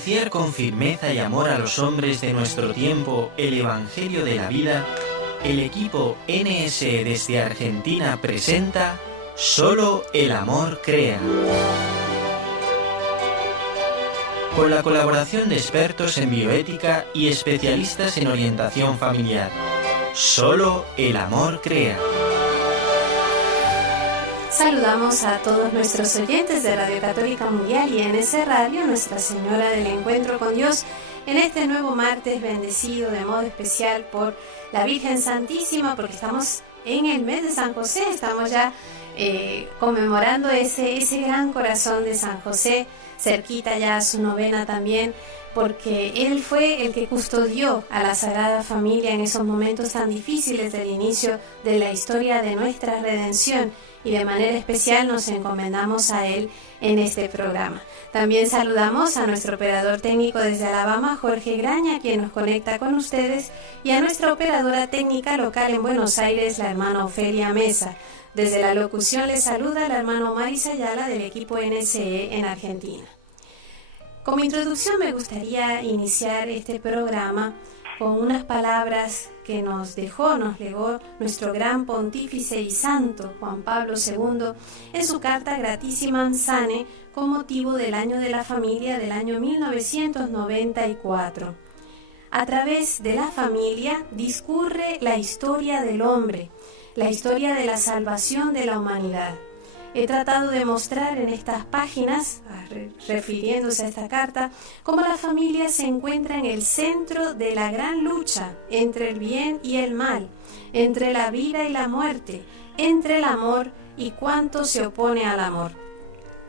anunciar con firmeza y amor a los hombres de nuestro tiempo el Evangelio de la vida, el equipo NSE desde Argentina presenta Solo el amor crea. Con la colaboración de expertos en bioética y especialistas en orientación familiar. Solo el amor crea. Saludamos a todos nuestros oyentes de Radio Católica Mundial y NSE Radio, Nuestra Señora del Encuentro con Dios, en este nuevo martes bendecido de modo especial por la Virgen Santísima, porque estamos en el mes de San José, estamos ya conmemorando ese gran corazón de San José, cerquita ya a su novena también, porque él fue el que custodió a la Sagrada Familia en esos momentos tan difíciles del inicio de la historia de nuestra redención, y de manera especial nos encomendamos a él en este programa. También saludamos a nuestro operador técnico desde Alabama, Jorge Graña, quien nos conecta con ustedes, y a nuestra operadora técnica local en Buenos Aires, la hermana Ofelia Mesa. Desde la locución les saluda la hermana Maris Ayala del equipo NSE en Argentina. Como introducción me gustaría iniciar este programa con unas palabras que nos legó nuestro gran pontífice y santo Juan Pablo II en su carta Gratissiman Sane con motivo del Año de la Familia del año 1994. A través de la familia discurre la historia del hombre, la historia de la salvación de la humanidad. He tratado de mostrar en estas páginas, refiriéndose a esta carta, cómo la familia se encuentra en el centro de la gran lucha entre el bien y el mal, entre la vida y la muerte, entre el amor y cuánto se opone al amor.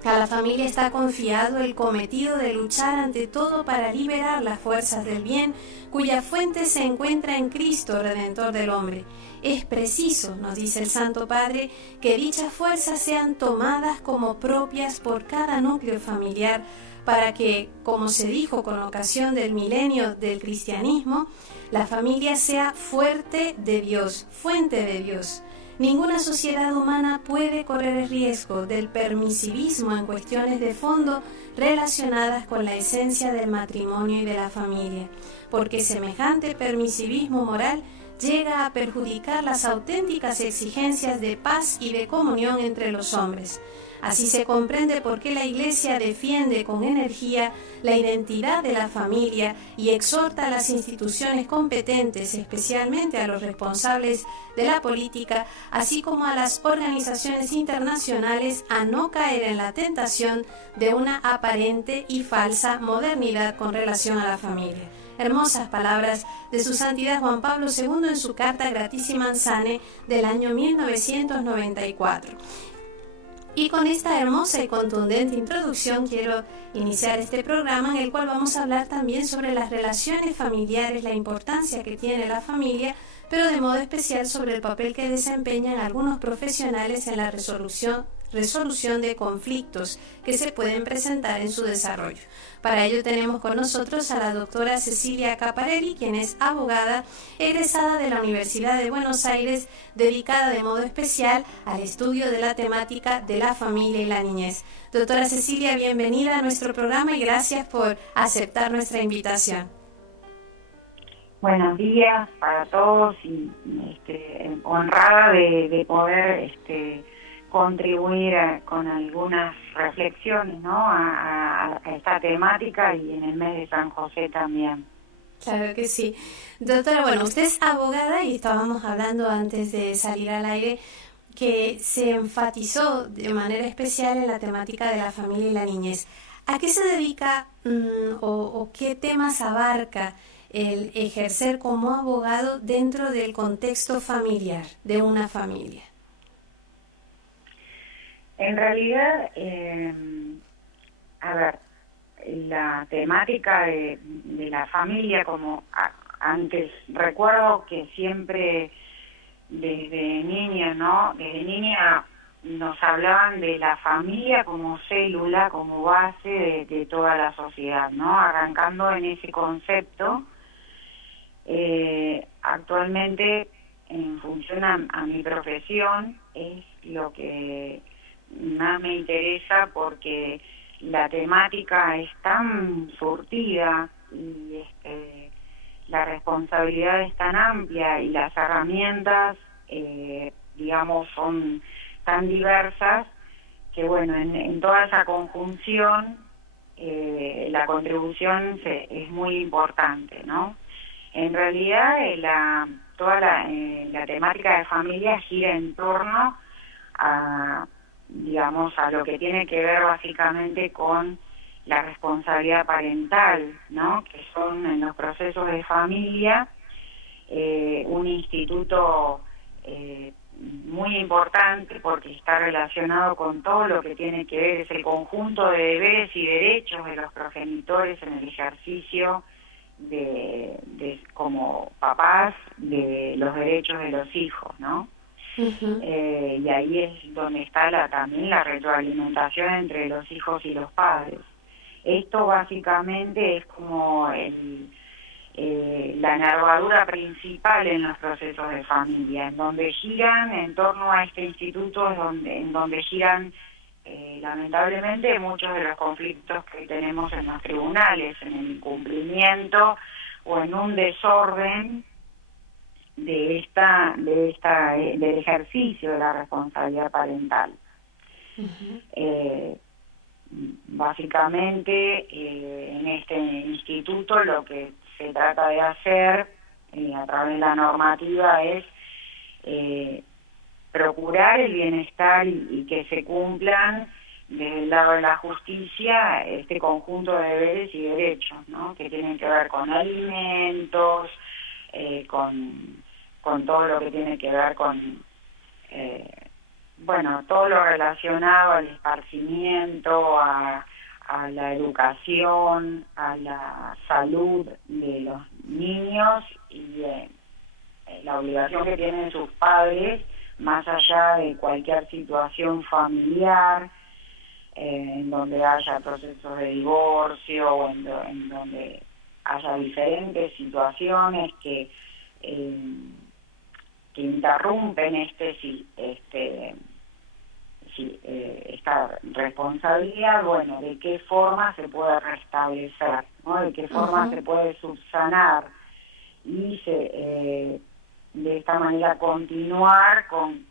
A la familia está confiado el cometido de luchar ante todo para liberar las fuerzas del bien, cuya fuente se encuentra en Cristo, Redentor del hombre. Es preciso, nos dice el Santo Padre, que dichas fuerzas sean tomadas como propias por cada núcleo familiar para que, como se dijo con ocasión del milenio del cristianismo, la familia sea fuerte de Dios, fuente de Dios. Ninguna sociedad humana puede correr el riesgo del permisivismo en cuestiones de fondo relacionadas con la esencia del matrimonio y de la familia, porque semejante permisivismo moral llega a perjudicar las auténticas exigencias de paz y de comunión entre los hombres. Así se comprende por qué la Iglesia defiende con energía la identidad de la familia y exhorta a las instituciones competentes, especialmente a los responsables de la política, así como a las organizaciones internacionales, a no caer en la tentación de una aparente y falsa modernidad con relación a la familia. Hermosas palabras de su Santidad Juan Pablo II en su carta Gratissiman Sane del año 1994. Y con esta hermosa y contundente introducción quiero iniciar este programa en el cual vamos a hablar también sobre las relaciones familiares, la importancia que tiene la familia, pero de modo especial sobre el papel que desempeñan algunos profesionales en la resolución de conflictos que se pueden presentar en su desarrollo. Para ello tenemos con nosotros a la doctora Cecilia Caparelli, quien es abogada egresada de la Universidad de Buenos Aires, dedicada de modo especial al estudio de la temática de la familia y la niñez. Doctora Cecilia, bienvenida a nuestro programa y gracias por aceptar nuestra invitación. Buenos días para todos y honrada de poder contribuir con algunas reflexiones, ¿no? a esta temática y en el mes de San José también. Claro que sí. Doctora, bueno, usted es abogada y estábamos hablando antes de salir al aire que se enfatizó de manera especial en la temática de la familia y la niñez. ¿A qué se dedica o qué temas abarca el ejercer como abogado dentro del contexto familiar de una familia? En realidad, la temática de la familia, como antes recuerdo que siempre desde niña, ¿no? Desde niña nos hablaban de la familia como célula, como base de toda la sociedad, ¿no? Arrancando en ese concepto, actualmente en función a mi profesión es lo que más me interesa porque la temática es tan surtida y la responsabilidad es tan amplia y las herramientas, digamos, son tan diversas que, bueno, en toda esa conjunción la contribución es muy importante, ¿no? En realidad, toda la temática de familia gira en torno a, digamos, a lo que tiene que ver básicamente con la responsabilidad parental, ¿no? Que son en los procesos de familia un instituto muy importante porque está relacionado con todo lo que tiene que ver, es el conjunto de deberes y derechos de los progenitores en el ejercicio de como papás de los derechos de los hijos, ¿no? Ujú. Y ahí es donde está también la retroalimentación entre los hijos y los padres. Esto básicamente es como la nervadura principal en los procesos de familia, en donde giran en torno a este instituto, en donde giran lamentablemente muchos de los conflictos que tenemos en los tribunales, en el incumplimiento o en un desorden del ejercicio de la responsabilidad parental. Ujú. Básicamente, en este instituto lo que se trata de hacer a través de la normativa es procurar el bienestar y que se cumplan desde el lado de la justicia este conjunto de deberes y derechos, ¿no? Que tienen que ver con alimentos, con todo lo que tiene que ver con bueno, todo lo relacionado al esparcimiento, a la educación, a la salud de los niños y la obligación que tienen sus padres, más allá de cualquier situación familiar, en donde haya procesos de divorcio o en donde haya diferentes situaciones que interrumpen esta responsabilidad, bueno, de qué forma se puede restablecer, ¿no? De qué forma se puede subsanar y de esta manera continuar con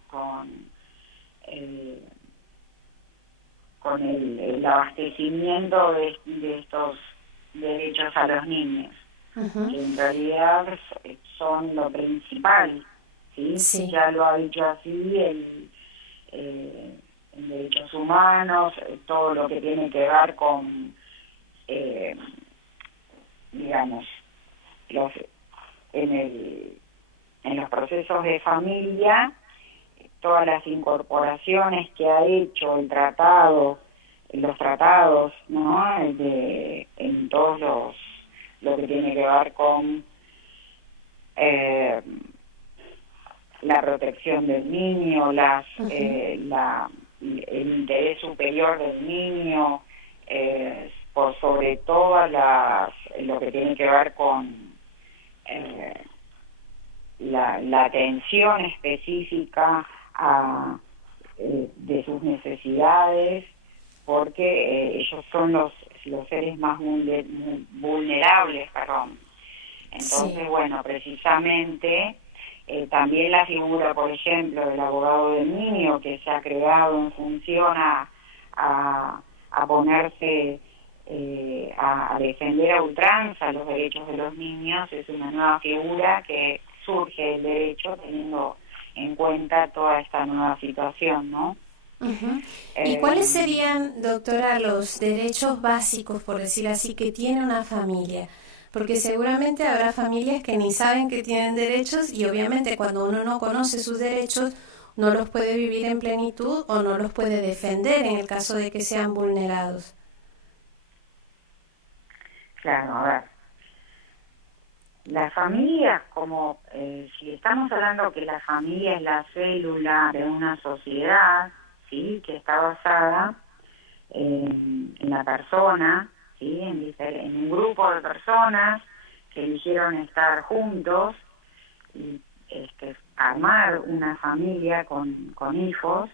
el abastecimiento de estos derechos a los niños, que en realidad son lo principal, ¿sí? Sí. Ya lo ha dicho así en derechos humanos, todo lo que tiene que ver con, digamos, en los procesos de familia, todas las incorporaciones que ha hecho los tratados, ¿no? En todos lo que tiene que ver con la protección del niño, el interés superior del niño, por sobre todo lo que tiene que ver con la atención específica de sus necesidades, porque ellos son los seres más vulnerables, perdón. Entonces, Sí. bueno, precisamente también la figura, por ejemplo, del abogado del niño, que se ha creado en función a ponerse a defender a ultranza los derechos de los niños, es una nueva figura que surge del derecho teniendo en cuenta toda esta nueva situación, ¿no? Ujú. ¿Y cuáles serían, doctora, los derechos básicos, por decir así, que tiene una familia? Porque seguramente habrá familias que ni saben que tienen derechos y obviamente cuando uno no conoce sus derechos no los puede vivir en plenitud o no los puede defender en el caso de que sean vulnerados. Claro, a ver. La familia, como si estamos hablando que la familia es la célula de una sociedad, ¿sí? Que está basada en la persona, ¿sí? En un grupo de personas que eligieron estar juntos y armar una familia con hijos.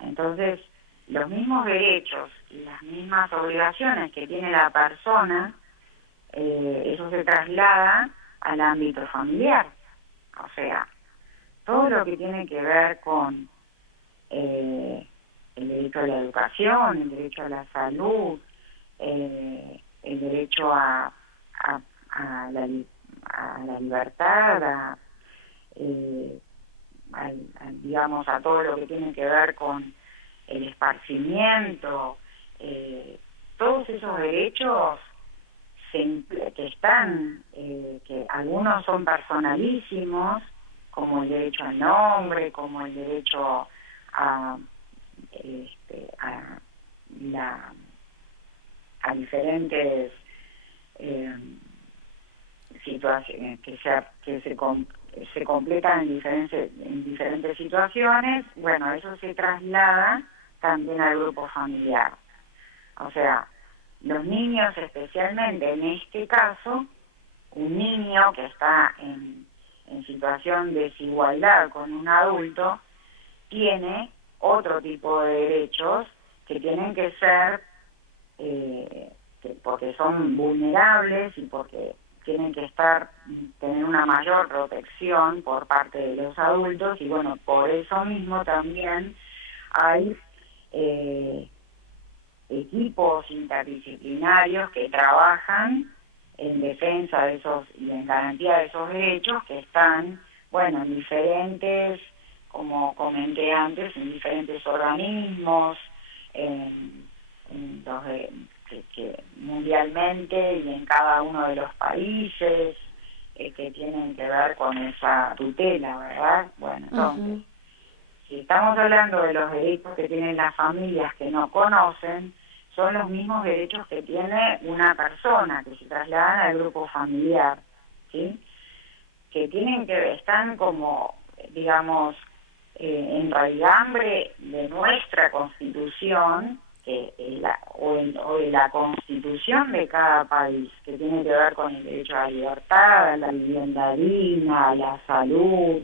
Entonces, los mismos derechos y las mismas obligaciones que tiene la persona, eso se traslada al ámbito familiar. O sea, todo lo que tiene que ver con el derecho a la educación, el derecho a la salud, el derecho a la libertad, digamos, a todo lo que tiene que ver con el esparcimiento, todos esos derechos que están, que algunos son personalísimos, como el derecho al nombre, como el derecho a diferentes situaciones que se completan en diferentes situaciones. Bueno, eso se traslada también al grupo familiar. O sea, los niños, especialmente en este caso, un niño que está en situación de desigualdad con un adulto, tiene otro tipo de derechos que tienen que ser, porque son vulnerables y porque tienen que tener una mayor protección por parte de los adultos, y bueno, por eso mismo también hay equipos interdisciplinarios que trabajan en defensa de esos y en garantía de esos derechos, que están, bueno, en diferentes, como comenté antes, en diferentes organismos, que mundialmente y en cada uno de los países, que tienen que ver con esa tutela, ¿verdad? Bueno, entonces, si estamos hablando de los derechos que tienen las familias que no conocen, son los mismos derechos que tiene una persona, que se trasladan al grupo familiar, ¿sí? Que están como, digamos, en raigambre de nuestra Constitución, o de la Constitución de cada país, que tiene que ver con el derecho a la libertad, a la vivienda digna, a la salud,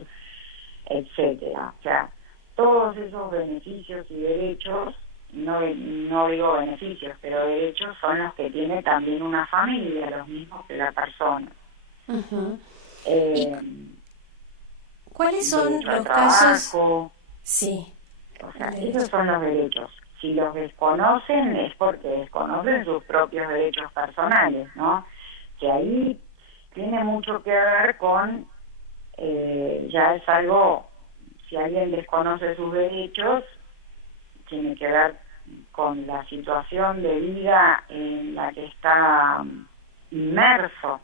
etcétera. O sea, todos esos beneficios y derechos, no digo beneficios, pero derechos, son los que tiene también una familia, los mismos que la persona. ¿Cuáles son los trabajo, casos? Sí. O sea, esos son los derechos. Si los desconocen es porque desconocen sus propios derechos personales, ¿no? Que ahí tiene mucho que ver con, ya es algo, si alguien desconoce sus derechos, tiene que ver con la situación de vida en la que está inmerso,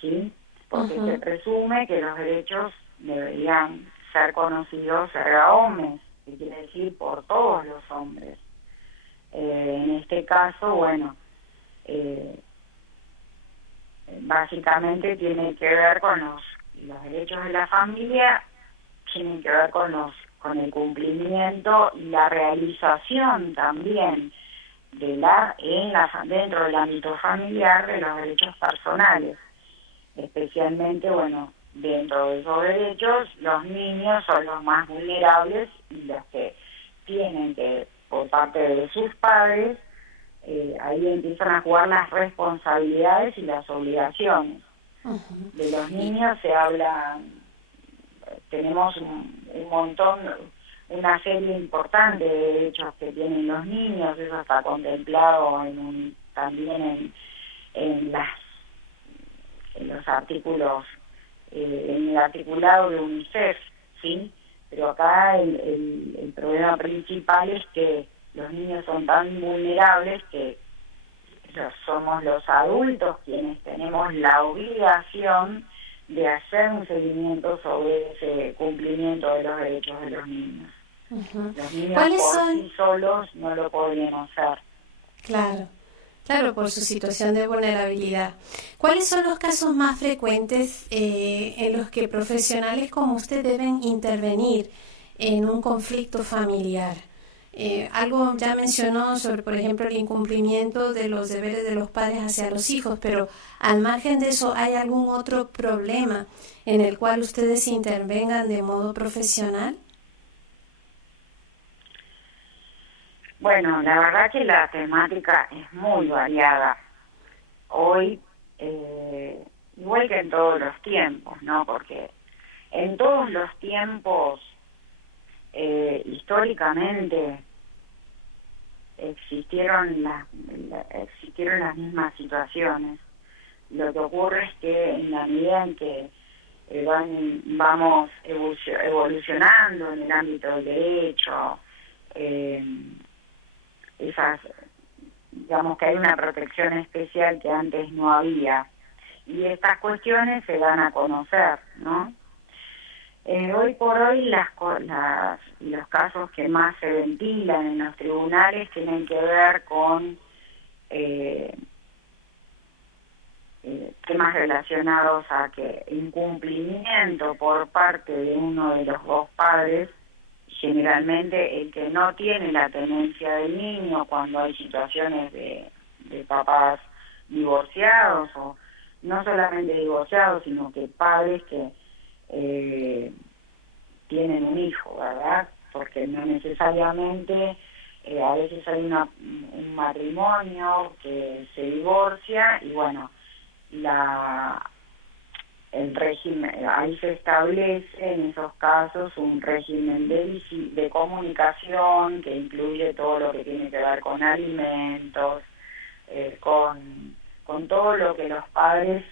¿sí? Porque se presume que los derechos deberían ser conocidos erga omnes, que quiere decir por todos los hombres. En este caso, bueno, básicamente tiene que ver con los derechos de la familia, tienen que ver con el cumplimiento y la realización también dentro del ámbito familiar de los derechos personales. Especialmente, bueno, dentro de esos derechos, los niños son los más vulnerables y los que tienen que, por parte de sus padres, ahí empiezan a jugar las responsabilidades y las obligaciones. De los niños se habla, tenemos un montón, una serie importante de derechos que tienen los niños, eso está contemplado también en los artículos, en el articulado de UNICEF, ¿sí? Pero acá el problema principal es que los niños son tan vulnerables que somos los adultos quienes tenemos la obligación de hacer un seguimiento sobre ese cumplimiento de los derechos de los niños. Los niños por sí solos no lo podrían hacer. Claro, por su situación de vulnerabilidad. ¿Cuáles son los casos más frecuentes en los que profesionales como usted deben intervenir en un conflicto familiar? Algo ya mencionó sobre, por ejemplo, el incumplimiento de los deberes de los padres hacia los hijos, pero al margen de eso, ¿hay algún otro problema en el cual ustedes intervengan de modo profesional? Bueno, la verdad que la temática es muy variada. Hoy, igual que en todos los tiempos, ¿no? Porque en todos los tiempos, históricamente, existieron las mismas situaciones. Lo que ocurre es que en la medida en que vamos evolucionando en el ámbito del derecho, digamos que hay una protección especial que antes no había, y estas cuestiones se dan a conocer, ¿no? Hoy por hoy los casos que más se ventilan en los tribunales tienen que ver con temas relacionados a que incumplimiento por parte de uno de los dos padres, generalmente el que no tiene la tenencia del niño cuando hay situaciones de papás divorciados, o no solamente divorciados, sino que padres que tienen un hijo, ¿verdad? Porque no necesariamente, a veces hay un matrimonio que se divorcia y bueno, el régimen, ahí se establece en esos casos un régimen de comunicación que incluye todo lo que tiene que ver con alimentos, con todo lo que los padres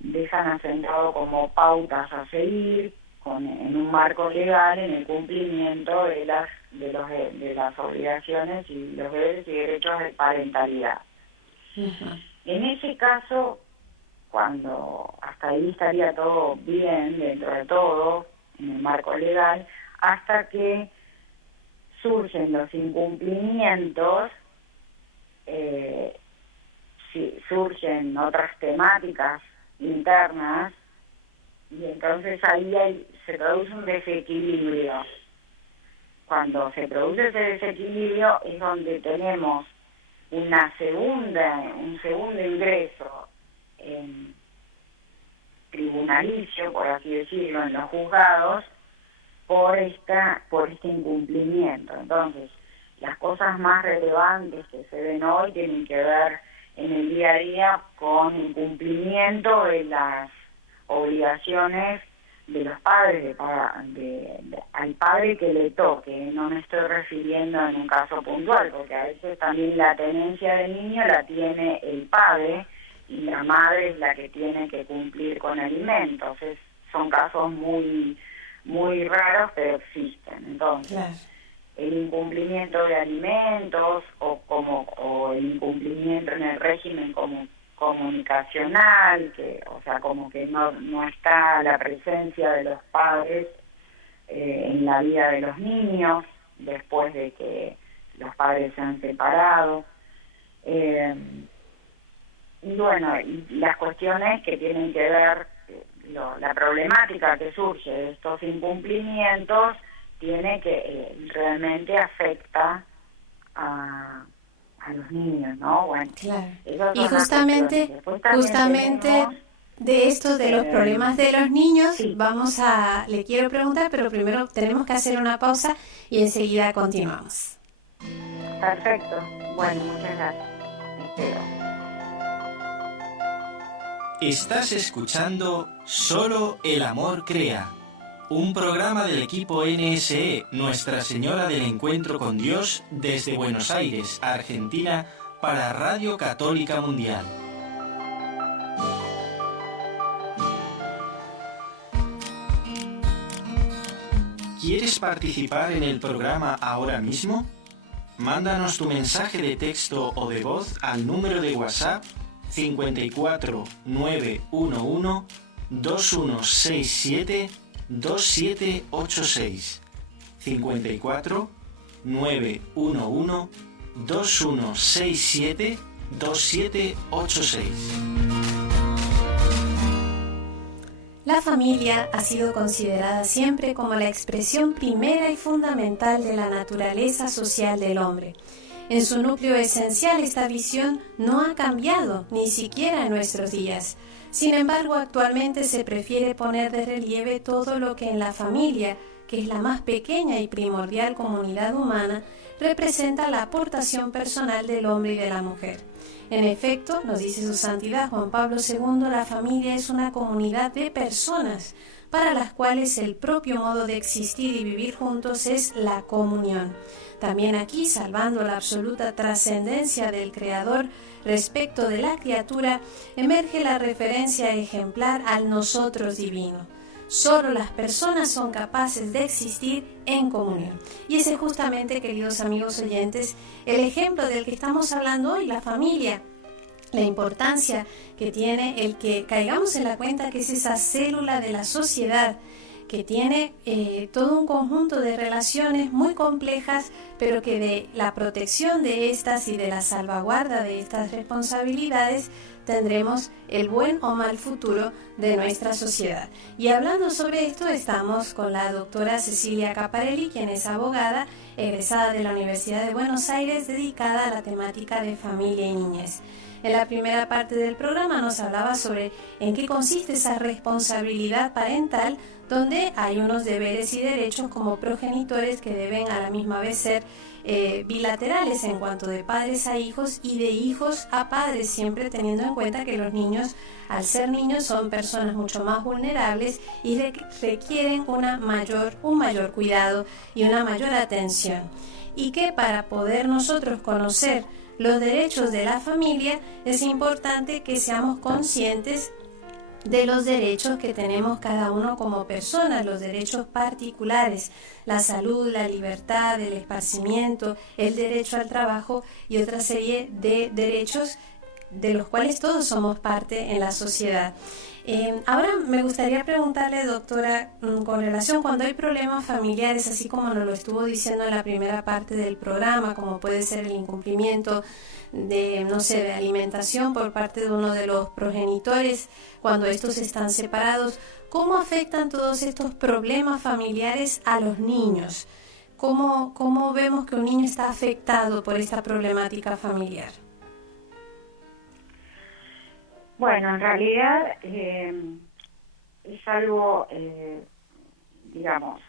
dejan asentado como pautas a seguir en un marco legal en el cumplimiento de las obligaciones y los deberes y derechos de parentalidad. Uh-huh. En ese caso, cuando hasta ahí estaría todo bien dentro de todo en el marco legal, hasta que surgen los incumplimientos, surgen otras temáticas internas, y entonces ahí se produce un desequilibrio. Cuando se produce ese desequilibrio es donde tenemos un segundo ingreso tribunalicio, por así decirlo, en los juzgados, por este incumplimiento. Entonces, las cosas más relevantes que se ven hoy tienen que ver en el día a día con incumplimiento de las obligaciones de los padres, al padre que le toque. No me estoy refiriendo en un caso puntual, porque a veces también la tenencia del niño la tiene el padre y la madre es la que tiene que cumplir con alimentos. Son casos muy, muy raros, pero existen. Entonces, claro, el incumplimiento de alimentos o el incumplimiento en el régimen comunicacional, como que no está la presencia de los padres en la vida de los niños después de que los padres se han separado, y bueno, y las cuestiones que tienen que ver, la problemática que surge de estos incumplimientos tiene que realmente afecta a los niños, ¿no? Bueno, claro. Y justamente de esto de los problemas de los niños, sí, le quiero preguntar, pero primero tenemos que hacer una pausa y enseguida continuamos. Perfecto. Bueno, muchas gracias. Espero. Estás escuchando Solo el Amor Crea, un programa del equipo NSE Nuestra Señora del Encuentro con Dios desde Buenos Aires, Argentina, para Radio Católica Mundial. ¿Quieres participar en el programa ahora mismo? Mándanos tu mensaje de texto o de voz al número de WhatsApp 54 911 2167 2786 54 911 2167 2786. La familia ha sido considerada siempre como la expresión primera y fundamental de la naturaleza social del hombre. En su núcleo esencial, esta visión no ha cambiado, ni siquiera en nuestros días. Sin embargo, actualmente se prefiere poner de relieve todo lo que en la familia que es la más pequeña y primordial comunidad humana, representa la aportación personal del hombre y de la mujer. En efecto, nos dice su santidad Juan Pablo II, la familia es una comunidad de personas para las cuales el propio modo de existir y vivir juntos es la comunión. También aquí, salvando la absoluta trascendencia del Creador respecto de la criatura, emerge la referencia ejemplar al nosotros divino. Solo las personas son capaces de existir en comunión. Y ese es justamente, queridos amigos oyentes, el ejemplo del que estamos hablando hoy, la familia. La importancia que tiene el que caigamos en la cuenta que es esa célula de la sociedad que tiene todo un conjunto de relaciones muy complejas, pero que de la protección de estas y de la salvaguarda de estas responsabilidades tendremos el buen o mal futuro de nuestra sociedad. Y hablando sobre esto estamos con la doctora Cecilia Caparelli, quien es abogada, egresada de la Universidad de Buenos Aires, dedicada a la temática de familia y niñez. En la primera parte del programa nos hablaba sobre en qué consiste esa responsabilidad parental, donde hay unos deberes y derechos como progenitores que deben a la misma vez ser bilaterales en cuanto de padres a hijos y de hijos a padres, siempre teniendo en cuenta que los niños, al ser niños, son personas mucho más vulnerables y requieren un mayor cuidado y una mayor atención. Y que para poder nosotros conocer los derechos de la familia es importante que seamos conscientes de los derechos que tenemos cada uno como personas, los derechos particulares, la salud, la libertad, el esparcimiento, el derecho al trabajo y otra serie de derechos de los cuales todos somos parte en la sociedad. Ahora me gustaría preguntarle, doctora, con relación cuando hay problemas familiares, así como nos lo estuvo diciendo en la primera parte del programa, como puede ser el incumplimiento de alimentación por parte de uno de los progenitores, cuando estos están separados, ¿cómo afectan todos estos problemas familiares a los niños? ¿Cómo vemos que un niño está afectado por esta problemática familiar? Bueno, en realidad es algo, digamos,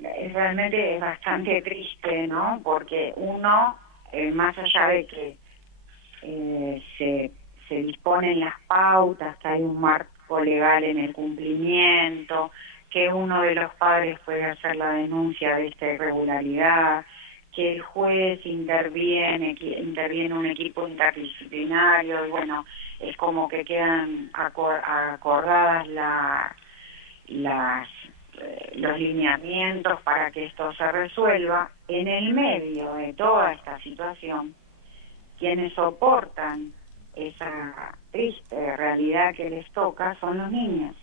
realmente es bastante triste, ¿no? Porque uno, más allá de que se disponen las pautas, que hay un marco legal en el cumplimiento, que uno de los padres puede hacer la denuncia de esta irregularidad, que el juez interviene un equipo interdisciplinario, y bueno, es como que quedan acordadas los lineamientos para que esto se resuelva. En el medio de toda esta situación, quienes soportan esa triste realidad que les toca son los niños,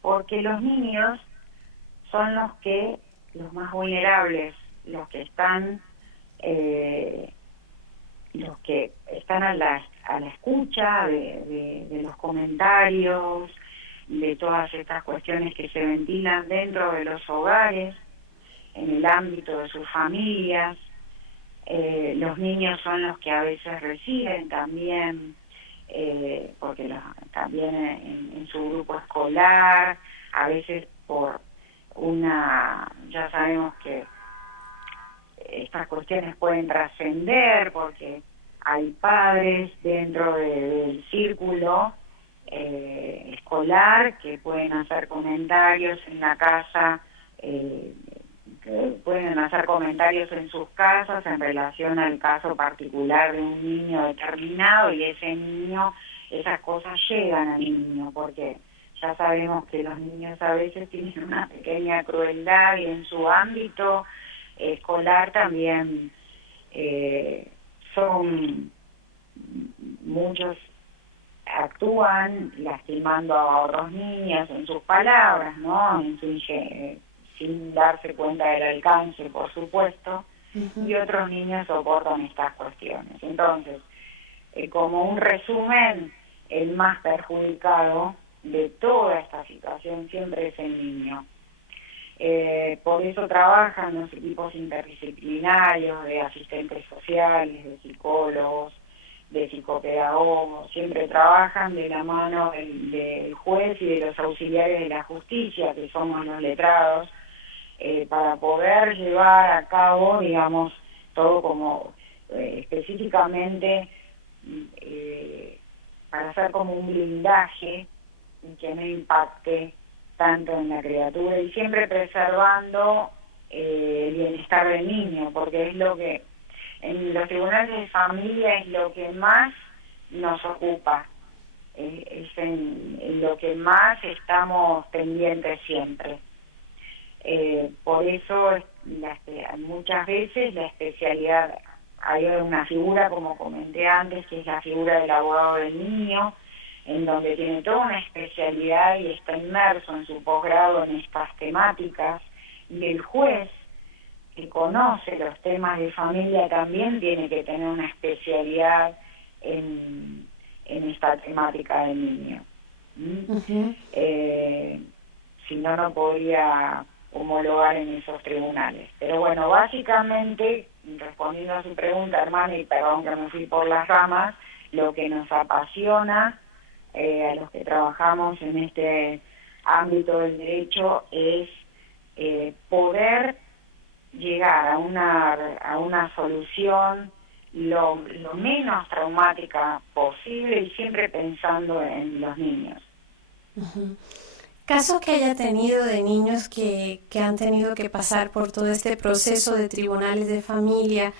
porque los niños son los más vulnerables, los que están a la escucha de los comentarios, de todas estas cuestiones que se ventilan dentro de los hogares, en el ámbito de sus familias. Los niños son los que a veces reciben también, porque también en su grupo escolar, a veces ya sabemos que estas cuestiones pueden trascender porque hay padres dentro del círculo escolar que pueden hacer comentarios en la casa, que pueden hacer comentarios en sus casas en relación al caso particular de un niño determinado, y ese niño, esas cosas llegan al niño, porque ya sabemos que los niños a veces tienen una pequeña crueldad, y en su ámbito escolar también muchos actúan lastimando a otros niños en sus palabras, ¿no? Sin darse cuenta del alcance, por supuesto, y otros niños soportan estas cuestiones. Entonces, como un resumen, el más perjudicado de toda esta situación siempre es el niño. Por eso trabajan los equipos interdisciplinarios de asistentes sociales, de psicólogos, de psicopedagogos, siempre trabajan de la mano del juez y de los auxiliares de la justicia, que somos los letrados, para poder llevar a cabo, digamos, todo como específicamente para hacer como un blindaje que no impacte tanto en la criatura y siempre preservando el bienestar del niño, porque es lo que en los tribunales de familia es lo que más nos ocupa, es en lo que más estamos pendientes siempre. Por eso muchas veces la especialidad, hay una figura, como comenté antes, que es la figura del abogado del niño, en donde tiene toda una especialidad y está inmerso en su posgrado en estas temáticas, y el juez, que conoce los temas de familia, también tiene que tener una especialidad en esta temática del niño. Uh-huh. Si no, no podría homologar en esos tribunales. Pero bueno, básicamente, respondiendo a su pregunta, hermana, y perdón que me fui por las ramas, lo que nos apasiona a los que trabajamos en este ámbito del derecho es poder llegar a una solución lo menos traumática posible y siempre pensando en los niños. Uh-huh. Casos que haya tenido de niños que han tenido que pasar por todo este proceso de tribunales de familia,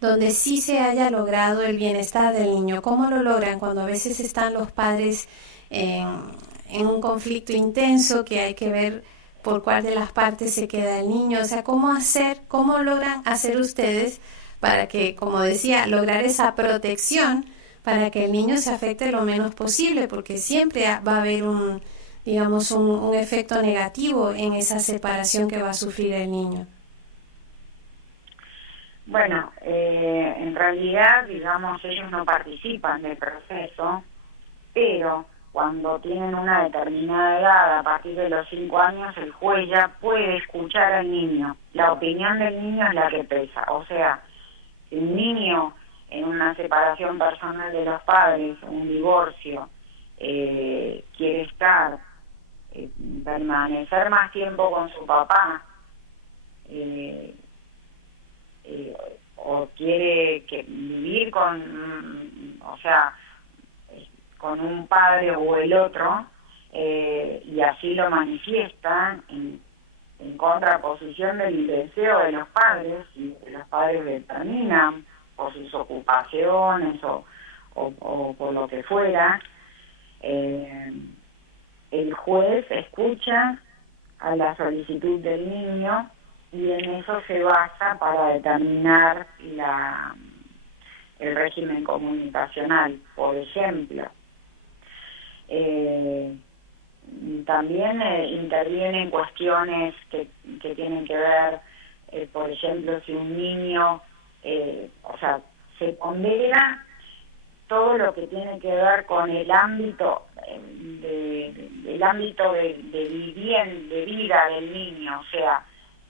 donde sí se haya logrado el bienestar del niño. ¿Cómo lo logran cuando a veces están los padres en un conflicto intenso que hay que ver por cuál de las partes se queda el niño? O sea, ¿cómo logran hacer ustedes para que, como decía, lograr esa protección para que el niño se afecte lo menos posible? Porque siempre va a haber un efecto negativo en esa separación que va a sufrir el niño. Bueno, en realidad, digamos, ellos no participan del proceso, pero cuando tienen una determinada edad, a partir de los 5 años, el juez ya puede escuchar al niño. La opinión del niño es la que pesa. O sea, si un niño en una separación personal de los padres, un divorcio, quiere permanecer más tiempo con su papá, o quiere vivir con un padre o el otro, y así lo manifiestan en contraposición del deseo de los padres, y los padres determinan por sus ocupaciones o por lo que fuera, el juez escucha a la solicitud del niño y en eso se basa para determinar el régimen comunicacional, por ejemplo. También intervienen cuestiones que tienen que ver, por ejemplo, si un niño, se pondera todo lo que tiene que ver con el ámbito de vida del niño, o sea,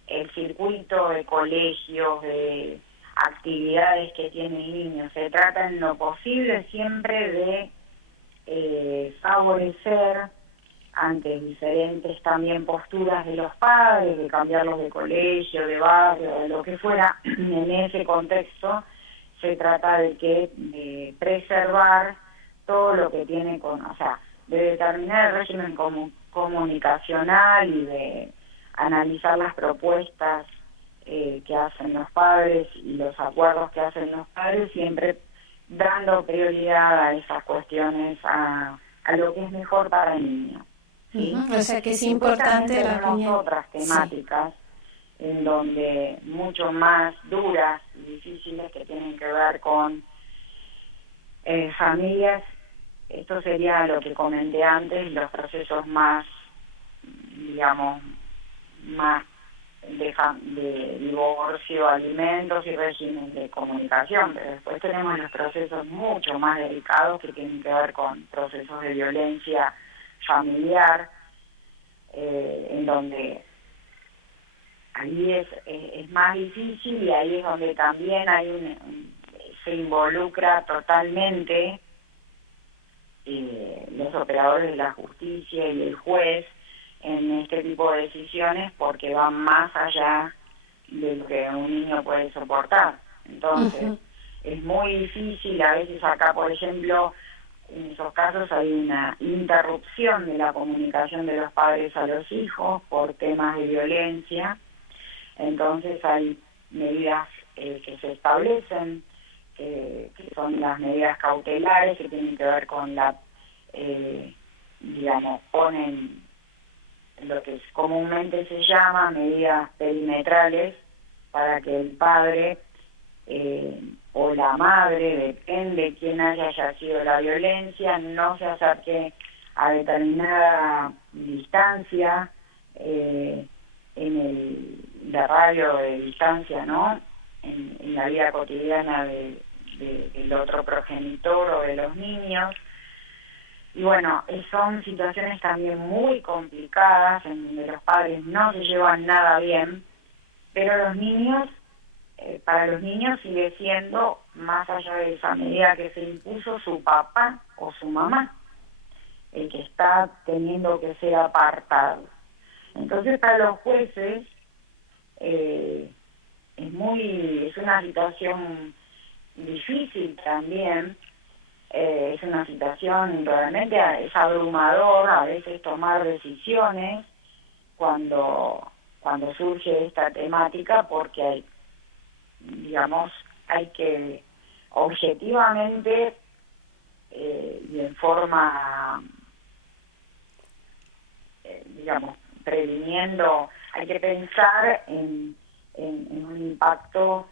el circuito de colegios, de actividades que tiene el niño. Se trata en lo posible siempre de favorecer ante diferentes también posturas de los padres, de cambiarlos de colegio, de barrio, de lo que fuera. En ese contexto se trata de preservar todo lo que tiene de determinar el régimen comunicacional y de analizar las propuestas que hacen los padres y los acuerdos que hacen los padres, siempre dando prioridad a esas cuestiones, a lo que es mejor para el niño. ¿Sí? Uh-huh. O sea que es importante la opinión. Otras temáticas, sí, en donde mucho más duras y difíciles, que tienen que ver con familias. Esto sería lo que comenté antes, los procesos más, digamos, más de divorcio, alimentos y régimen de comunicación, pero después tenemos los procesos mucho más delicados que tienen que ver con procesos de violencia familiar, en donde ahí es más difícil, y ahí es donde también hay se involucra totalmente los operadores de la justicia y el juez en este tipo de decisiones, porque van más allá de lo que un niño puede soportar. Entonces, es muy difícil, a veces acá, por ejemplo, en esos casos hay una interrupción de la comunicación de los padres a los hijos por temas de violencia. Entonces hay medidas que se establecen, que son las medidas cautelares, que tienen que ver con ponen lo que comúnmente se llama medidas perimetrales para que el padre o la madre, depende quién haya sido la violencia, no se acerque a determinada distancia, en el radio de distancia, ¿no? En la vida cotidiana del otro progenitor o de los niños. Y bueno, son situaciones también muy complicadas, en donde los padres no se llevan nada bien, pero los niños, para los niños sigue siendo, más allá de esa medida que se impuso, su papá o su mamá el que está teniendo que ser apartado. Entonces, para los jueces es una situación difícil también. Es una situación realmente, es abrumador a veces tomar decisiones cuando surge esta temática, porque hay que objetivamente y en forma, previniendo, hay que pensar en un impacto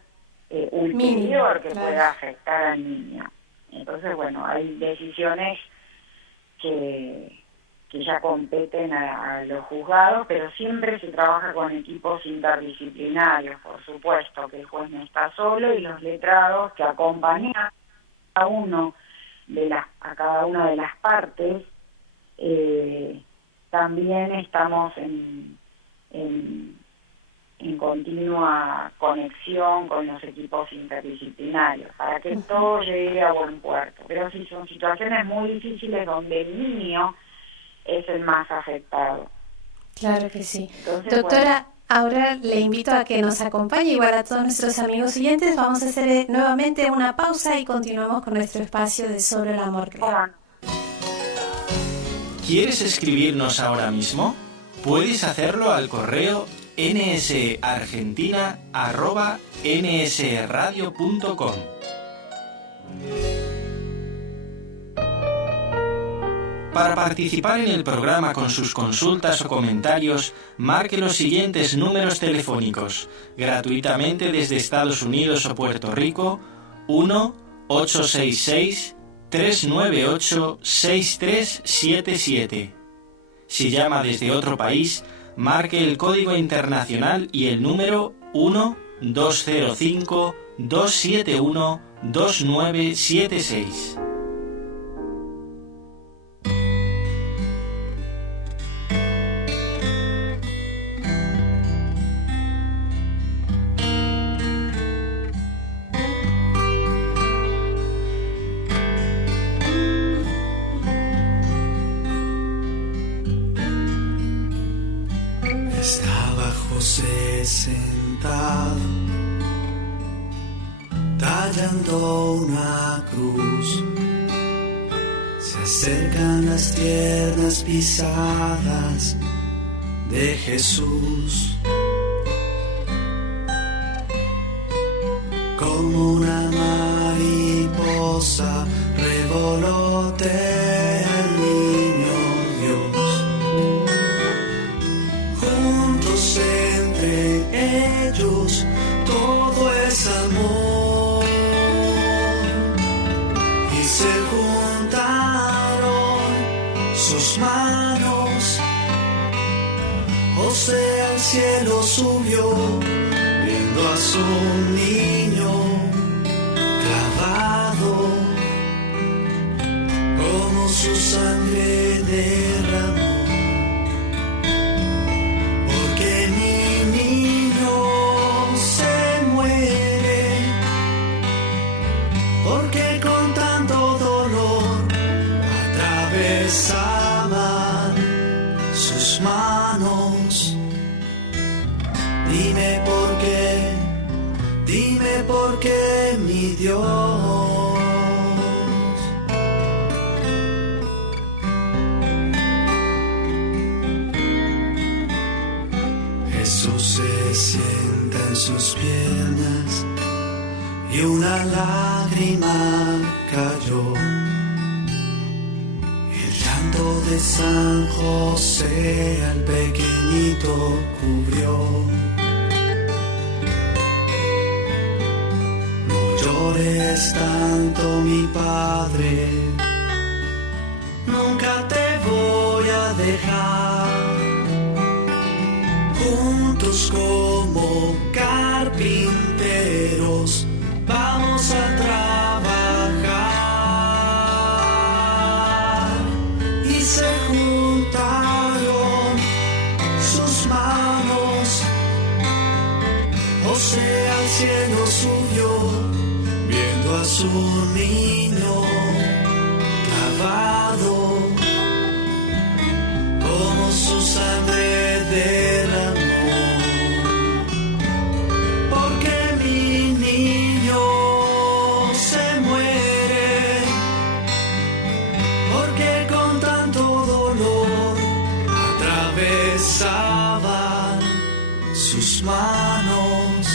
ulterior que pueda afectar al niño. Entonces, bueno, hay decisiones que ya competen a los juzgados, pero siempre se trabaja con equipos interdisciplinarios, por supuesto, que el juez no está solo, y los letrados que acompañan a cada una de las partes. También estamos en continua conexión con los equipos interdisciplinarios para que todo llegue a buen puerto. Pero sí, son situaciones muy difíciles donde el niño es el más afectado. Claro que sí. Entonces, doctora, ahora le invito a que nos acompañe, igual a todos nuestros amigos oyentes. Vamos a hacer nuevamente una pausa y continuamos con nuestro espacio de Solo el Amor Crea. ¿Quieres escribirnos ahora mismo? Puedes hacerlo al correo nsargentina@nsradio.com. Para participar en el programa con sus consultas o comentarios, marque los siguientes números telefónicos, gratuitamente desde Estados Unidos o Puerto Rico: 1-866-398-6377. Si llama desde otro país, marque el código internacional y el número 1-205-271-2976. Estaba José sentado, tallando una cruz. Se acercan las tiernas pisadas de Jesús. Como una mariposa revolotea el niño Dios. Juntos entre ellos todo es amor, y se juntaron sus manos. José al cielo subió, viendo a su niño clavado, como su sangre derramó. Porque mi niño se muere, dime por qué, mi Dios. Jesús se sienta en sus piernas y una lágrima cayó. El llanto de San José al pequeñito cubrió. No llores tanto, mi padre, nunca te voy a dejar. Juntos como carpinteros vamos a trabajar. Y se juntaron sus manos. José al cielo subió, viendo a su niño clavado, como su sangre derramó. Porque mi niño se muere, porque con tanto dolor atravesaban sus manos.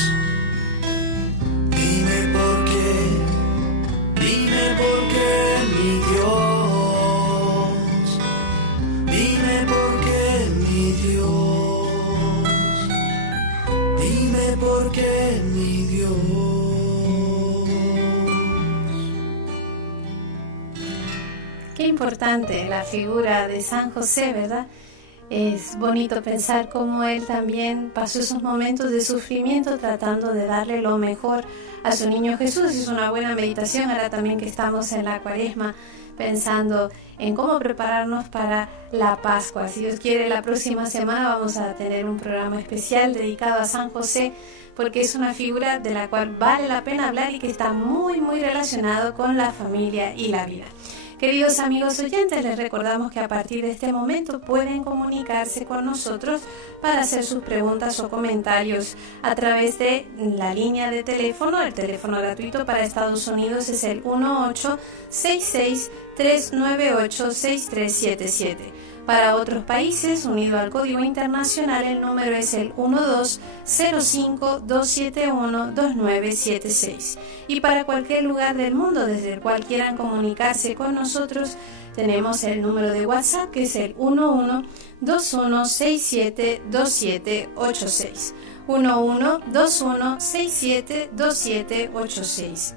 Dime por qué, mi Dios. Dime por qué, mi Dios. Dime por qué, mi Dios. Qué importante la figura de San José, ¿verdad? Es bonito pensar cómo él también pasó esos momentos de sufrimiento tratando de darle lo mejor a su niño Jesús. Es una buena meditación ahora también que estamos en la Cuaresma, pensando en cómo prepararnos para la Pascua. Si Dios quiere, la próxima semana vamos a tener un programa especial dedicado a San José, porque es una figura de la cual vale la pena hablar y que está muy, muy relacionado con la familia y la vida. Queridos amigos oyentes, les recordamos que a partir de este momento pueden comunicarse con nosotros para hacer sus preguntas o comentarios a través de la línea de teléfono. El teléfono gratuito para Estados Unidos es el 1866-398-6377. Para otros países, unido al código internacional, el número es el 1205-271-2976. Y para cualquier lugar del mundo desde el cual quieran comunicarse con nosotros, tenemos el número de WhatsApp, que es el 11-2167-2786. 11-2167-2786.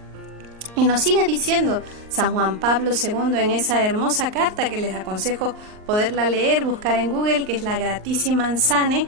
Y nos sigue diciendo San Juan Pablo II en esa hermosa carta que les aconsejo poderla leer, buscar en Google, que es la Gratísima Ansane,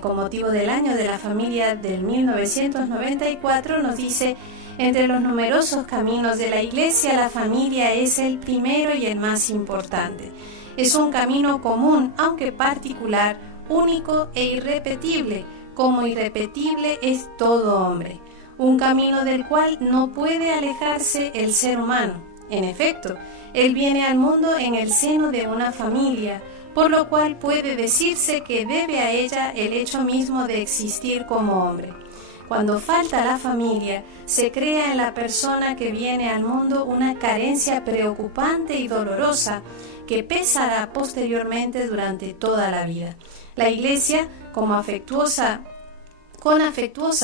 con motivo del año de la familia del 1994, nos dice: entre los numerosos caminos de la Iglesia, la familia es el primero y el más importante. Es un camino común, aunque particular, único e irrepetible, como irrepetible es todo hombre. Un camino del cual no puede alejarse el ser humano. En efecto, él viene al mundo en el seno de una familia, por lo cual puede decirse que debe a ella el hecho mismo de existir como hombre. Cuando falta la familia, se crea en la persona que viene al mundo una carencia preocupante y dolorosa que pesará posteriormente durante toda la vida. La Iglesia, con afectuosa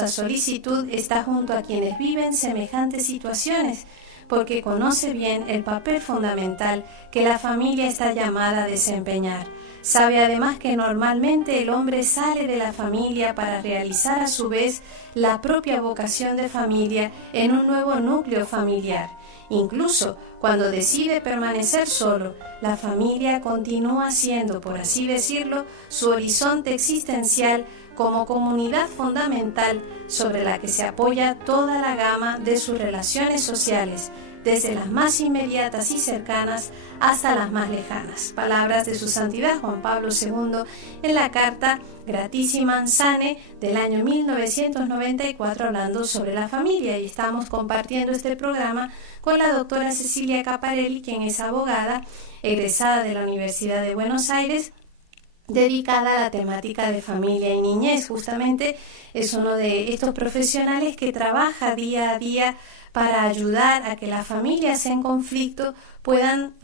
solicitud, está junto a quienes viven semejantes situaciones, porque conoce bien el papel fundamental que la familia está llamada a desempeñar. Sabe además que normalmente el hombre sale de la familia para realizar a su vez la propia vocación de familia en un nuevo núcleo familiar. Incluso cuando decide permanecer solo, la familia continúa siendo, por así decirlo, su horizonte existencial como comunidad fundamental sobre la que se apoya toda la gama de sus relaciones sociales, desde las más inmediatas y cercanas hasta las más lejanas. Palabras de su Santidad Juan Pablo II en la carta Gratísima Ansane del año 1994, hablando sobre la familia. Y estamos compartiendo este programa con la doctora Cecilia Caparelli, quien es abogada egresada de la Universidad de Buenos Aires dedicada a la temática de familia y niñez. Justamente es uno de estos profesionales que trabaja día a día para ayudar a que las familias en conflicto puedan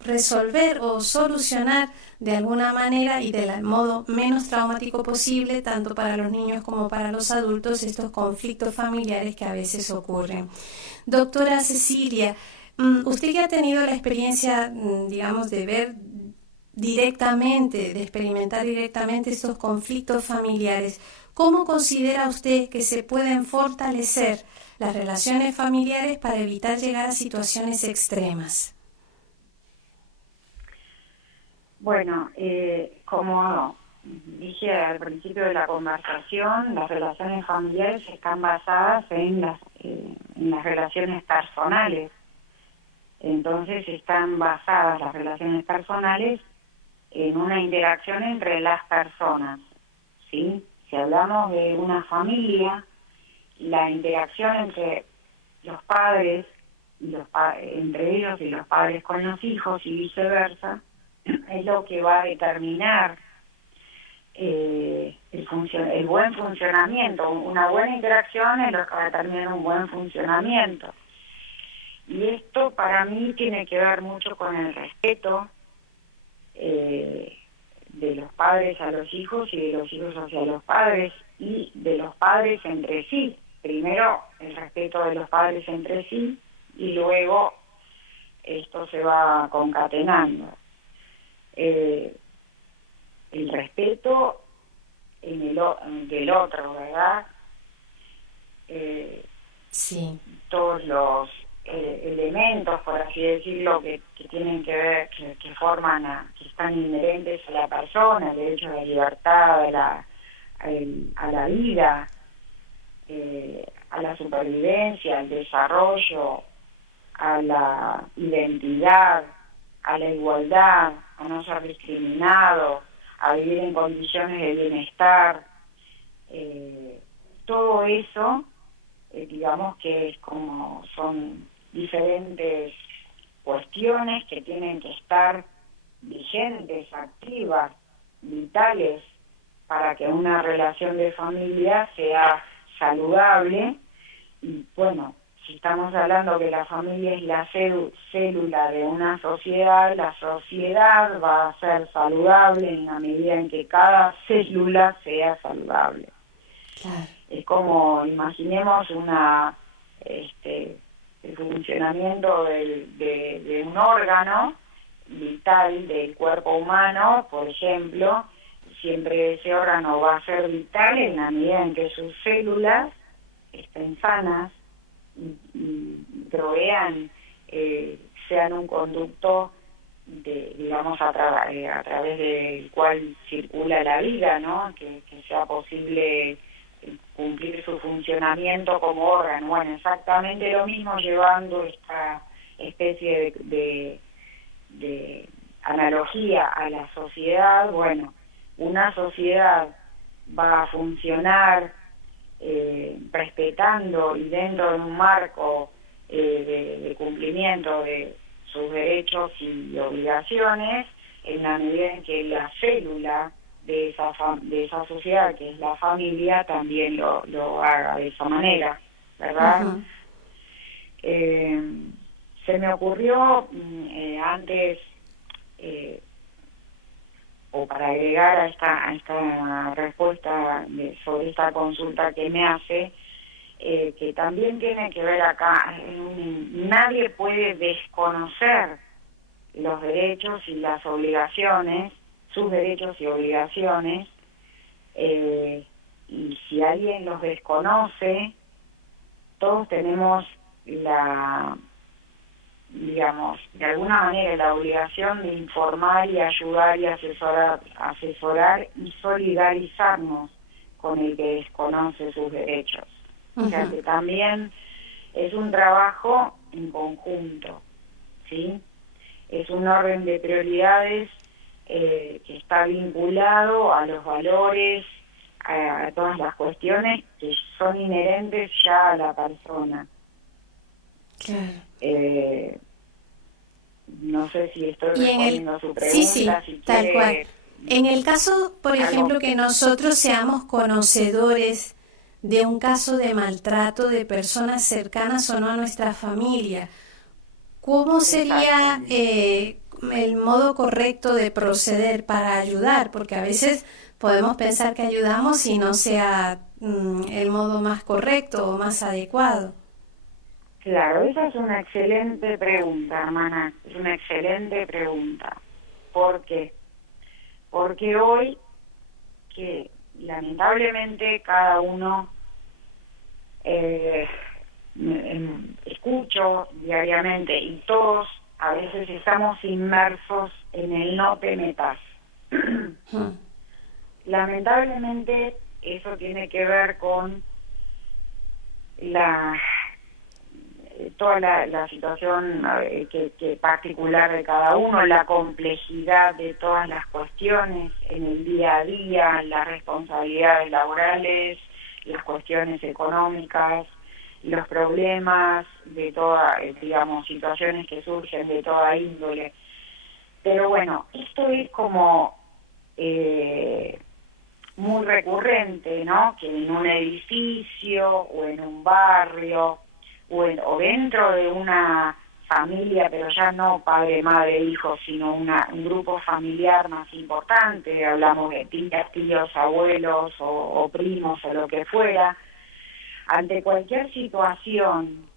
resolver o solucionar de alguna manera y del modo menos traumático posible, tanto para los niños como para los adultos, estos conflictos familiares que a veces ocurren. Doctora Cecilia, usted que ha tenido la experiencia, digamos, de ver directamente, de experimentar directamente estos conflictos familiares, ¿cómo considera usted que se pueden fortalecer las relaciones familiares para evitar llegar a situaciones extremas? Bueno, como dije al principio de la conversación, las relaciones familiares están basadas en las relaciones personales. Entonces están basadas las relaciones personales en una interacción entre las personas, ¿sí? Si hablamos de una familia, la interacción entre los padres, entre ellos y los padres con los hijos y viceversa, es lo que va a determinar el buen funcionamiento. Una buena interacción es lo que va a determinar un buen funcionamiento. Y esto para mí tiene que ver mucho con el respeto de los padres a los hijos y de los hijos hacia los padres y de los padres entre sí. Primero el respeto de los padres entre sí y luego esto se va concatenando. El respeto del otro, ¿verdad? Sí. Todos los elementos, por así decirlo, que tienen que ver, que forman, que están inherentes a la persona, el derecho a la libertad, a la vida, a la supervivencia, al desarrollo, a la identidad, a la igualdad, a no ser discriminado, a vivir en condiciones de bienestar. Todo eso, digamos que es como son diferentes cuestiones que tienen que estar vigentes, activas, vitales, para que una relación de familia sea saludable. Y bueno, si estamos hablando que la familia es la célula de una sociedad, la sociedad va a ser saludable en la medida en que cada célula sea saludable. Claro. Es como, imaginemos el funcionamiento de un órgano vital del cuerpo humano, por ejemplo. Siempre ese órgano va a ser vital en la medida en que sus células estén sanas y provean, sean un conducto digamos a través del cual circula la vida, ¿no? Que sea posible cumplir su funcionamiento como órgano. Bueno, exactamente lo mismo llevando esta especie de analogía a la sociedad. Bueno, una sociedad va a funcionar respetando y dentro de un marco de cumplimiento de sus derechos y obligaciones, en la medida en que la célula de esa sociedad, que es la familia, también lo haga de esa manera, ¿verdad? Uh-huh. Se me ocurrió antes, o para agregar a esta respuesta sobre esta consulta que me hace, que también tiene que ver acá, nadie puede desconocer los derechos y las obligaciones, sus derechos y obligaciones, y si alguien los desconoce, todos tenemos digamos, de alguna manera la obligación de informar y ayudar y asesorar y solidarizarnos con el que desconoce sus derechos. Uh-huh. O sea que también es un trabajo en conjunto, ¿sí? Es un orden de prioridades que está vinculado a los valores, a todas las cuestiones que son inherentes ya a la persona. Claro. No sé si estoy respondiendo a su pregunta, sí, si tal quiere cual. En el caso, por ejemplo, que nosotros seamos conocedores de un caso de maltrato de personas cercanas o no a nuestra familia, ¿cómo sería el modo correcto de proceder para ayudar? Porque a veces podemos pensar que ayudamos y no sea el modo más correcto o más adecuado. Claro, esa es una excelente pregunta, hermana, es una excelente pregunta. ¿Por qué? Porque hoy, que lamentablemente cada uno escucho diariamente y todos a veces estamos inmersos en el no te metas. Lamentablemente eso tiene que ver con toda la situación que particular de cada uno, la complejidad de todas las cuestiones en el día a día, las responsabilidades laborales, las cuestiones económicas, los problemas de todas, digamos, situaciones que surgen de toda índole. Pero bueno, esto es como muy recurrente, ¿no? Que en un edificio o en un barrio o dentro de una familia, pero ya no padre, madre, hijos, sino un grupo familiar más importante, hablamos de tíos, abuelos o primos o lo que fuera, ante cualquier situación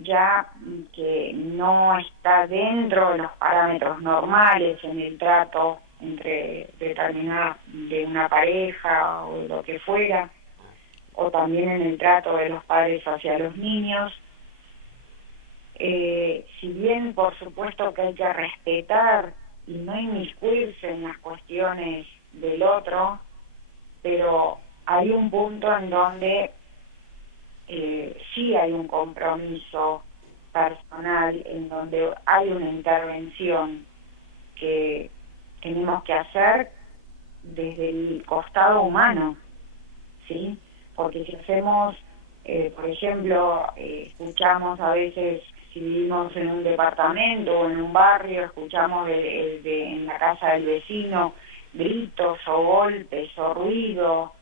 ya que no está dentro de los parámetros normales en el trato entre determinada de una pareja o lo que fuera, o también en el trato de los padres hacia los niños, si bien por supuesto que hay que respetar y no inmiscuirse en las cuestiones del otro, pero hay un punto en donde sí hay un compromiso personal, en donde hay una intervención que tenemos que hacer desde el costado humano, ¿sí? Porque si hacemos, por ejemplo, escuchamos a veces, si vivimos en un departamento o en un barrio, escuchamos en la casa del vecino gritos o golpes o ruido,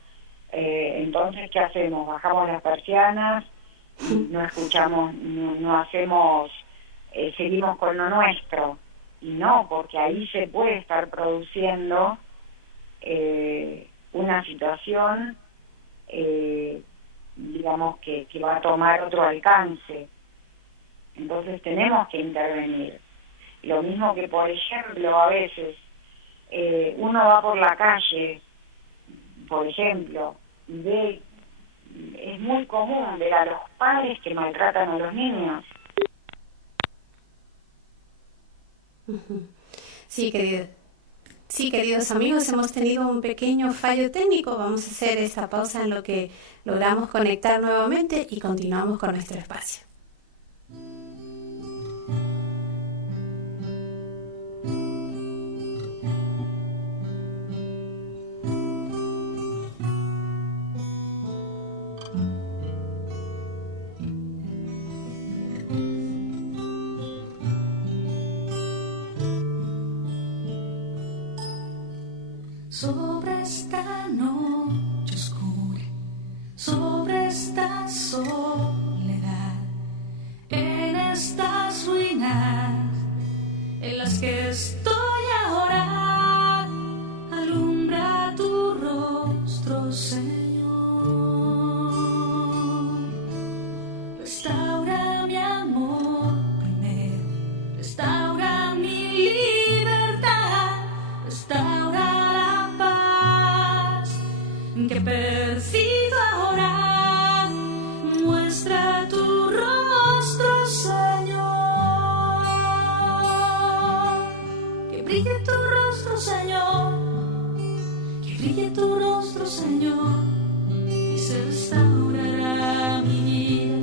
entonces, ¿qué hacemos? Bajamos las persianas, no escuchamos, no hacemos, seguimos con lo nuestro. Y no, porque ahí se puede estar produciendo una situación, digamos, que va a tomar otro alcance. Entonces tenemos que intervenir. Lo mismo que, por ejemplo, a veces uno va por la calle, por ejemplo, y es muy común ver a los padres que maltratan a los niños. Sí, queridos amigos, hemos tenido un pequeño fallo técnico. Vamos a hacer esta pausa en lo que logramos conectar nuevamente y continuamos con nuestro espacio. Sobre esta noche oscura, sobre esta soledad, en estas ruinas en las que estoy ahora, alumbra tu rostro, Señor. Restaura mi amor primero, restaura mi libertad, restaura que percibo ahora, muestra tu rostro, Señor, que brille tu rostro, Señor, que brille tu rostro, Señor, y se restaurará mi vida,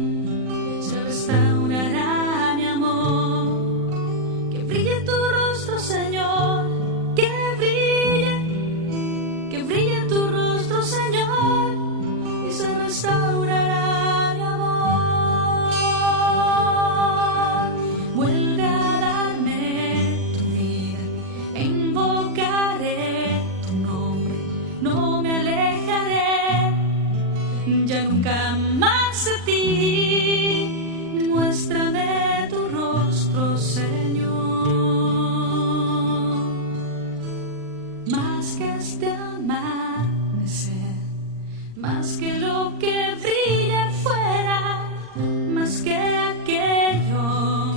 se restaurará mi amor, que brille tu rostro, Señor, que brille tu rostro, Señor, y se restaurará mi amor. Vuelve a darme tu vida, invocaré más que lo que brille fuera, más que aquello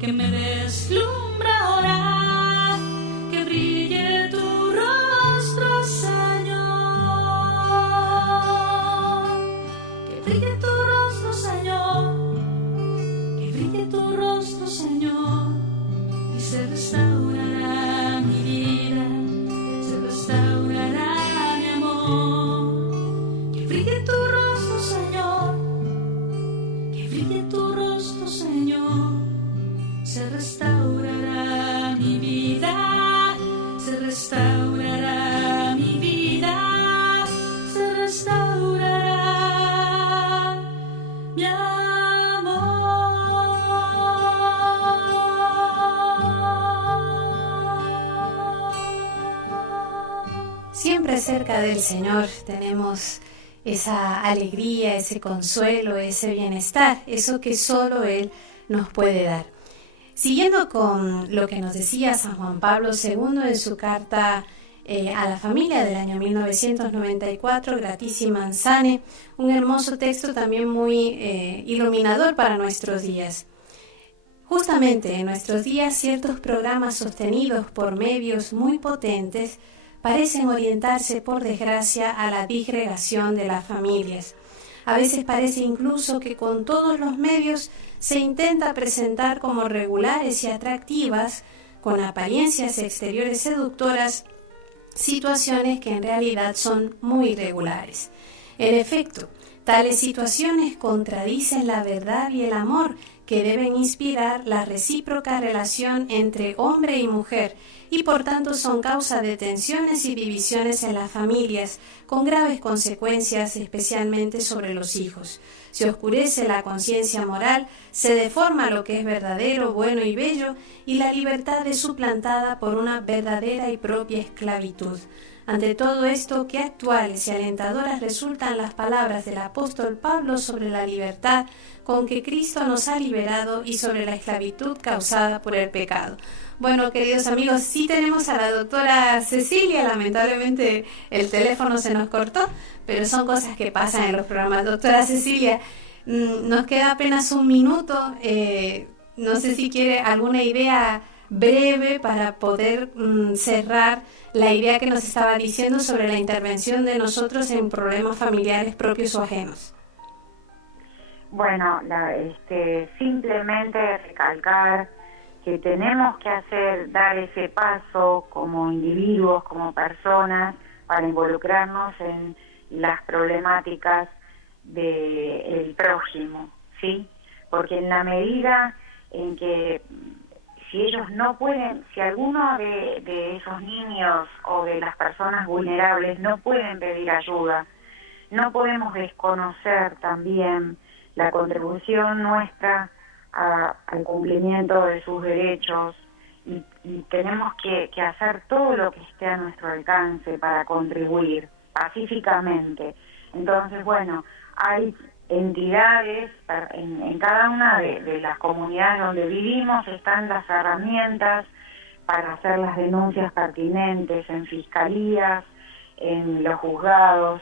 que me deslumbra ahora, que brille tu rostro, Señor, que brille tu rostro, Señor, que brille tu rostro, Señor, y se restaurará mi vida, se restaurará mi amor. Que brille tu rostro, Señor, que brille tu rostro, Señor, se restaurará mi vida, se restaurará mi vida, se restaurará mi Siempre cerca del Señor tenemos esa alegría, ese consuelo, ese bienestar, eso que solo Él nos puede dar. Siguiendo con lo que nos decía San Juan Pablo II en su carta a la familia del año 1994, Gratici Manzane, un hermoso texto también muy iluminador para nuestros días. Justamente en nuestros días ciertos programas sostenidos por medios muy potentes parecen orientarse, por desgracia, a la disgregación de las familias. A veces parece incluso que con todos los medios se intenta presentar como regulares y atractivas, con apariencias exteriores seductoras, situaciones que en realidad son muy irregulares. En efecto, tales situaciones contradicen la verdad y el amor que deben inspirar la recíproca relación entre hombre y mujer, y por tanto son causa de tensiones y divisiones en las familias, con graves consecuencias especialmente sobre los hijos. Se oscurece la conciencia moral, se deforma lo que es verdadero, bueno y bello, y la libertad es suplantada por una verdadera y propia esclavitud. Ante todo esto, qué actuales y alentadoras resultan las palabras del apóstol Pablo sobre la libertad con que Cristo nos ha liberado y sobre la esclavitud causada por el pecado. Bueno, queridos amigos, sí tenemos a la doctora Cecilia, lamentablemente el teléfono se nos cortó, pero son cosas que pasan en los programas. Doctora Cecilia, nos queda apenas un minuto, no sé si quiere alguna idea breve para poder cerrar la idea que nos estaba diciendo sobre la intervención de nosotros en problemas familiares propios o ajenos. Bueno, simplemente recalcar que tenemos que dar ese paso como individuos, como personas, para involucrarnos en las problemáticas del prójimo, ¿sí? Porque en la medida en que si ellos no pueden, si alguno de esos niños o de las personas vulnerables no pueden pedir ayuda, no podemos desconocer también la contribución nuestra al cumplimiento de sus derechos y tenemos que hacer todo lo que esté a nuestro alcance para contribuir pacíficamente. Entonces, bueno, hay entidades, en cada una de las comunidades donde vivimos están las herramientas para hacer las denuncias pertinentes en fiscalías, en los juzgados,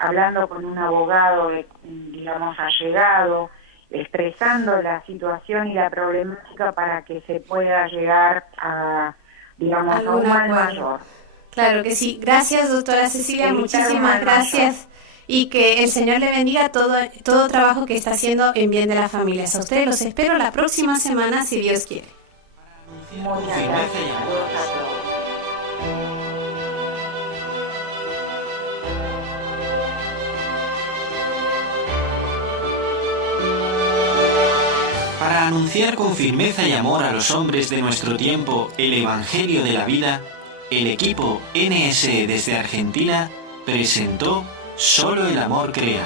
hablando con un abogado, digamos, allegado, expresando la situación y la problemática para que se pueda llegar a, digamos, a un mal mayor. Claro que sí. Gracias, doctora Cecilia, muchísimas gracias. Y que el Señor le bendiga todo trabajo que está haciendo en bien de las familias. A ustedes los espero la próxima semana, si Dios quiere. Muchas gracias. Para anunciar con firmeza y amor a los hombres de nuestro tiempo el Evangelio de la vida, el equipo NSE desde Argentina presentó Solo el amor crea.